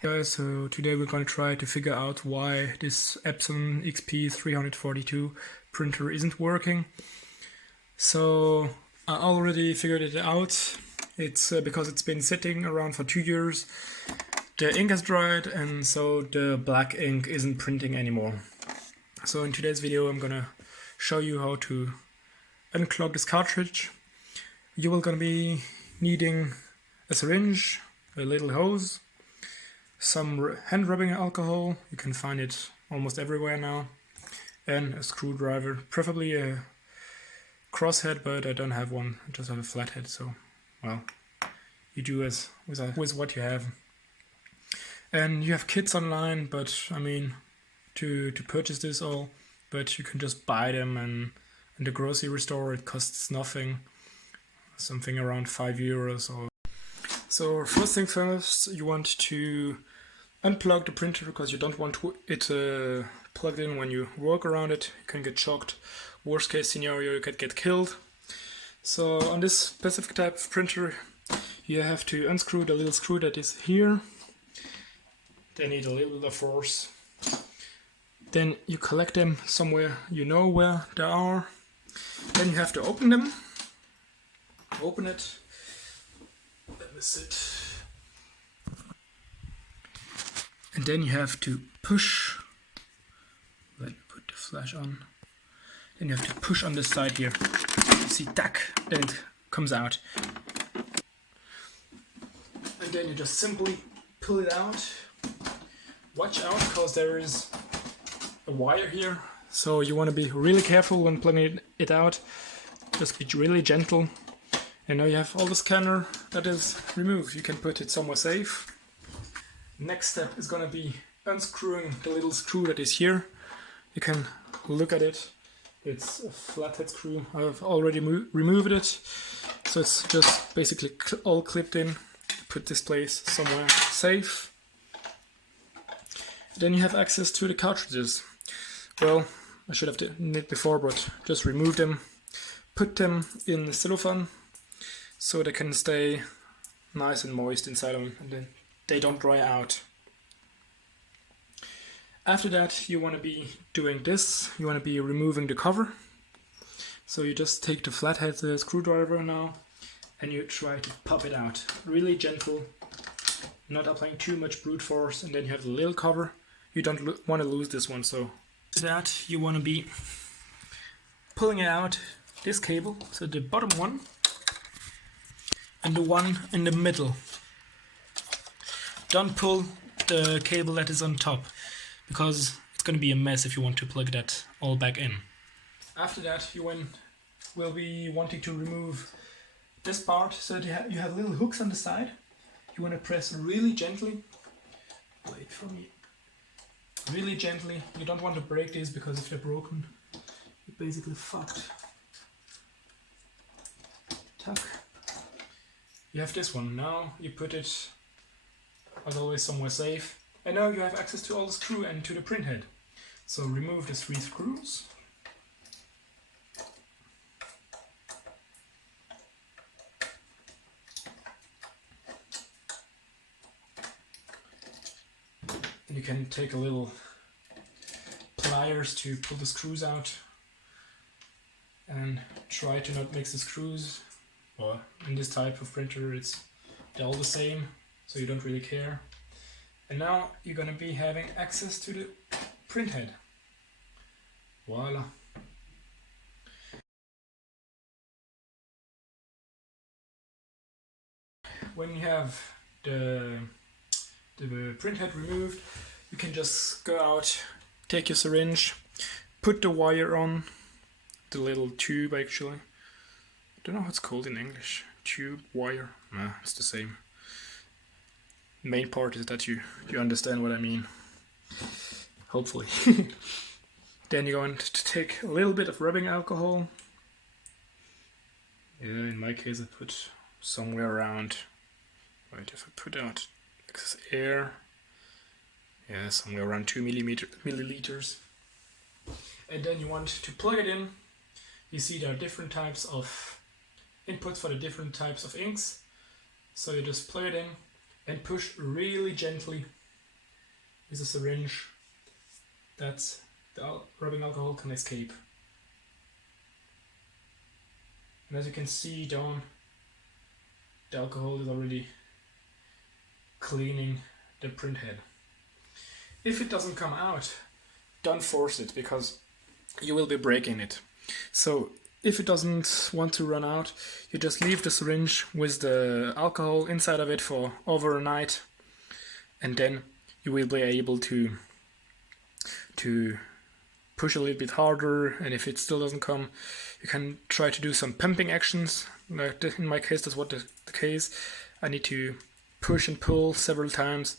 Guys, so today we're going to try to figure out why this Epson XP-342 printer isn't working. So I already figured it out. It's because it's been sitting around for 2 years. The ink has dried and so the black ink isn't printing anymore. So in today's video I'm gonna show you how to unclog this cartridge. You will gonna be needing a syringe, a little hose, some hand rubbing alcohol, you can find it almost everywhere now, and a screwdriver, preferably a crosshead, but I don't have one, I just have a flathead, so well, you do as with what you have. And you have kits online, but I mean to purchase this all, but you can just buy them, and in the grocery store it costs nothing, something around €5 or so. First thing first, you want to unplug the printer because you don't want it plugged in when you work around it. You can get shocked. Worst case scenario, you could get killed. So on this specific type of printer, you have to unscrew the little screw that is here. They need a little bit of force. Then you collect them somewhere you know where they are. Then you have to open them. Open it. Let me sit. And then you have to push. Let me put the flash on. Then you have to push on this side here. You see, tack, then it comes out. And then you just simply pull it out. Watch out, because there is a wire here. So you want to be really careful when plugging it out. Just be really gentle. And now you have all the scanner that is removed. You can put it somewhere safe. Next step is going to be unscrewing the little screw that is here. You can look at it. It's a flathead screw. I've already removed it. So it's just basically all clipped in. Put this place somewhere safe. Then you have access to the cartridges. Well, I should have done it before, but just remove them. Put them in cellophane, so they can stay nice and moist inside them and then they don't dry out. After that, you want to be doing this. You want to be removing the cover. So you just take the flathead screwdriver now and you try to pop it out. Really gentle, not applying too much brute force, and then you have the little cover. You don't want to lose this one, so after that you want to be pulling out this cable, so the bottom one and the one in the middle. Don't pull the cable that is on top, because it's going to be a mess if you want to plug that all back in. After that you will be wanting to remove this part, so that you have little hooks on the side. You want to press really gently. Wait for me. Really gently. You don't want to break these, because if they're broken, you're basically fucked. Tuck. You have this one. Now you put it, as always, somewhere safe. And now you have access to all the screw and to the print head. So remove the 3 screws. And you can take a little pliers to pull the screws out. And try to not mix the screws. Well, in this type of printer they're all the same, so you don't really care. And now you're gonna be having access to the print head. Voila. When you have the print head removed, you can just go out, take your syringe, put the wire on, the little tube actually. I don't know how it's called in English. Tube, wire, nah, it's the same. Main part is that you understand what I mean. Hopefully. Then you're going to take a little bit of rubbing alcohol. Yeah, in my case I put somewhere around, wait, if I put out excess air, yeah, somewhere around 2 milliliters. And then you want to plug it in. You see there are different types of inputs for the different types of inks. So you just plug it in and push really gently is a syringe that the rubbing alcohol can escape. And as you can see down, the alcohol is already cleaning the print head. If it doesn't come out, don't force it, because you will be breaking it. So if it doesn't want to run out, you just leave the syringe with the alcohol inside of it for overnight, and then you will be able to push a little bit harder. And if it still doesn't come, you can try to do some pumping actions. Like in my case, that's what the case. I need to push and pull several times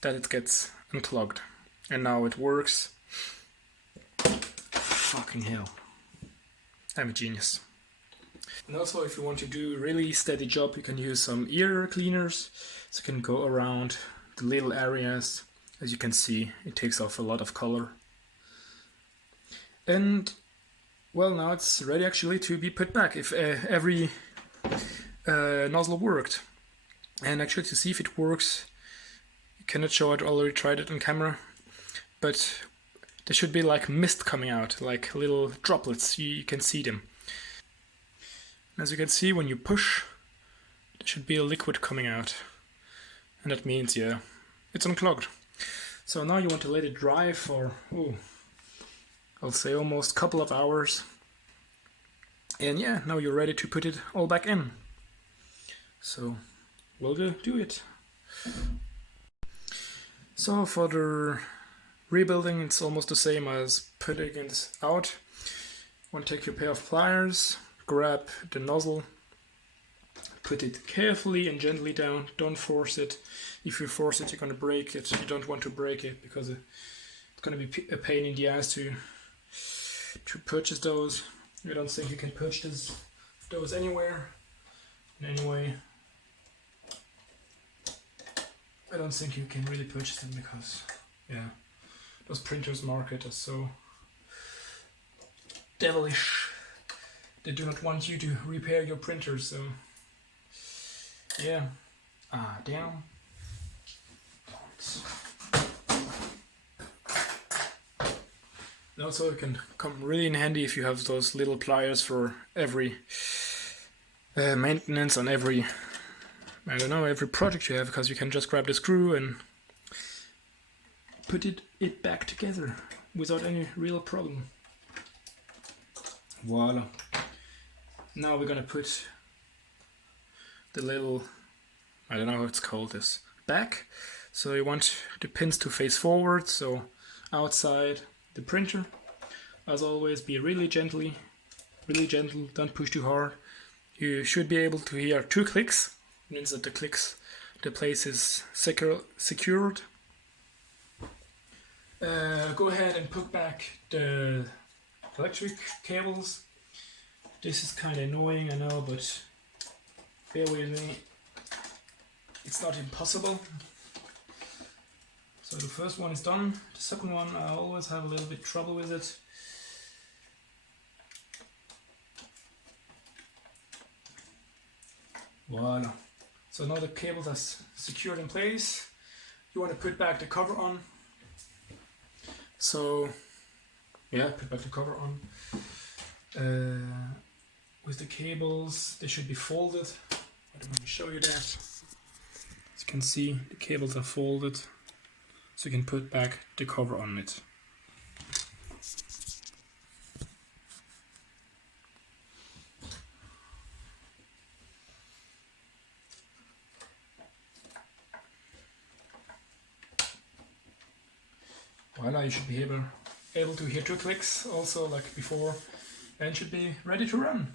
that it gets unclogged. And now it works. Fucking hell. I'm a genius. And also, if you want to do a really steady job, you can use some ear cleaners. So you can go around the little areas. As you can see, it takes off a lot of color. And well, now it's ready actually to be put back if every nozzle worked. And actually, to see if it works, you cannot show it, already tried it on camera, but there should be like mist coming out, like little droplets. You can see them. As you can see, when you push, there should be a liquid coming out, and that means, yeah, it's unclogged. So now you want to let it dry for, I'll say almost a couple of hours. And yeah, now you're ready to put it all back in. So we'll do it. So for the rebuilding, it's almost the same as putting it out. You want to take your pair of pliers, grab the nozzle, put it carefully and gently down, don't force it. If you force it, you're going to break it. You don't want to break it, because it's going to be a pain in the ass to purchase those. I don't think you can purchase those anywhere. And anyway, I don't think you can really purchase them, because, yeah, those printers market are so devilish. They do not want you to repair your printers, so yeah. Down. And also, it can come really in handy if you have those little pliers for every maintenance on every, I don't know, every project you have, because you can just grab the screw and put it back together without any real problem. Voila. Now we're gonna put the little, I don't know how it's called, this back. So you want the pins to face forward, so outside the printer. As always, be really gentle, don't push too hard. You should be able to hear 2 clicks. It means that the place is secured. Go ahead and put back the electric cables. This is kind of annoying, I know, but bear with me. It's not impossible. So the first one is done. The second one, I always have a little bit trouble with it. Voila. So now the cables are secured in place. You want to put back the cover on. So yeah, put back the cover on. With the cables, they should be folded. Let me show you that. As you can see, the cables are folded, so you can put back the cover on it. Voila, you should be able to hear 2 clicks also like before, and should be ready to run.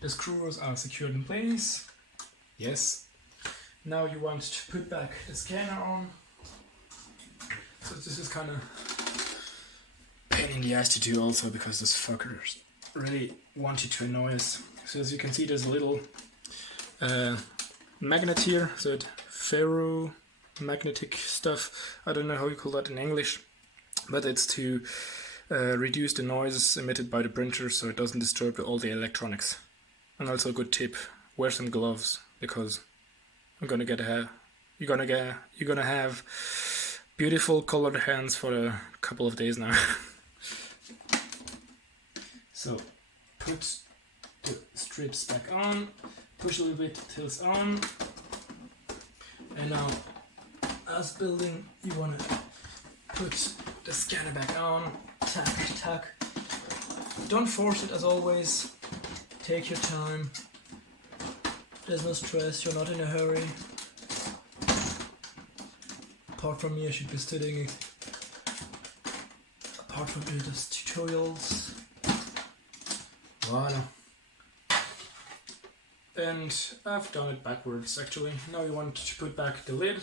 The screws are secured in place. Yes. Now you want to put back the scanner on. So this is kind of pain in the ass to do also, because this fuckers really wanted to annoy us. So as you can see, there's a little magnet here, so it ferromagnetic stuff. I don't know how you call that in English, but it's to reduce the noise emitted by the printer so it doesn't disturb all the electronics. And also a good tip: wear some gloves, because you're gonna have beautiful colored hands for a couple of days now. So put the strips back on, push a little bit till it's on, and now as building you want to put the scanner back on, tack. Don't force it as always, take your time, there's no stress, you're not in a hurry. Apart from me, I should be studying it. Apart from the tutorials. Voila. And I've done it backwards actually. Now you want to put back the lid.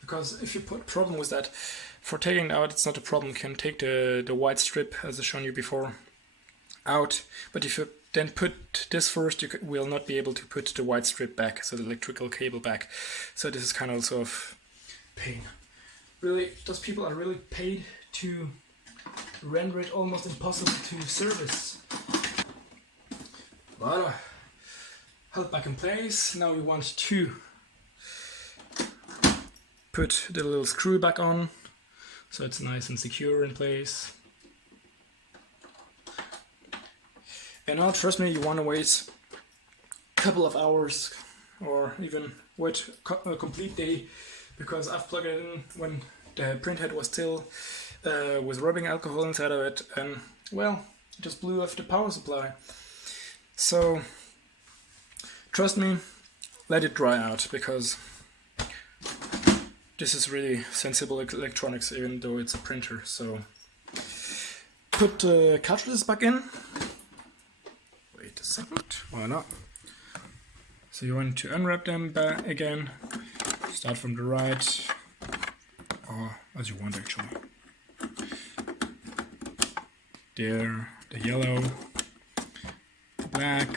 Because if you put problem with that, for taking it out it's not a problem. You can take the white strip, as I shown you before, out. But if you then put this first, you will not be able to put the white strip back, so the electrical cable back. So this is kind of sort of pain. Really, those people are really paid to render it almost impossible to service. Voila. Held back in place. Now we want to put the little screw back on, so it's nice and secure in place. And now trust me, you want to wait a couple of hours or even wait a complete day, because I've plugged it in when the printhead was still with rubbing alcohol inside of it, and well, it just blew off the power supply. So trust me, let it dry out, because this is really sensible electronics, even though it's a printer. So put the cartridges back in. Wait a second. Voila. So you want to unwrap them back again. Start from the right, or as you want actually. There, the yellow, black,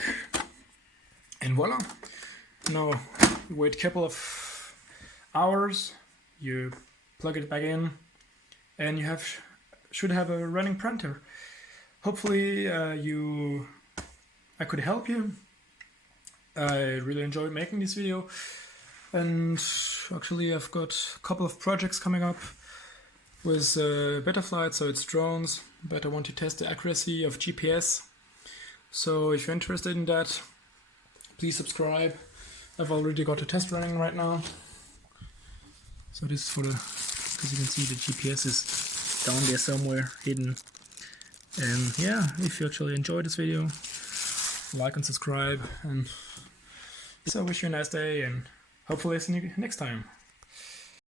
and voila. Now wait a couple of hours, you plug it back in, and you should have a running printer. Hopefully I could help you. I really enjoyed making this video, and actually I've got a couple of projects coming up with Betaflight, so it's drones, but I want to test the accuracy of GPS. So if you're interested in that, please subscribe. I've already got a test running right now. So this is for the, because you can see the GPS is down there somewhere hidden. And yeah, if you actually enjoyed this video, like and subscribe, and so I wish you a nice day, and hopefully see you next time.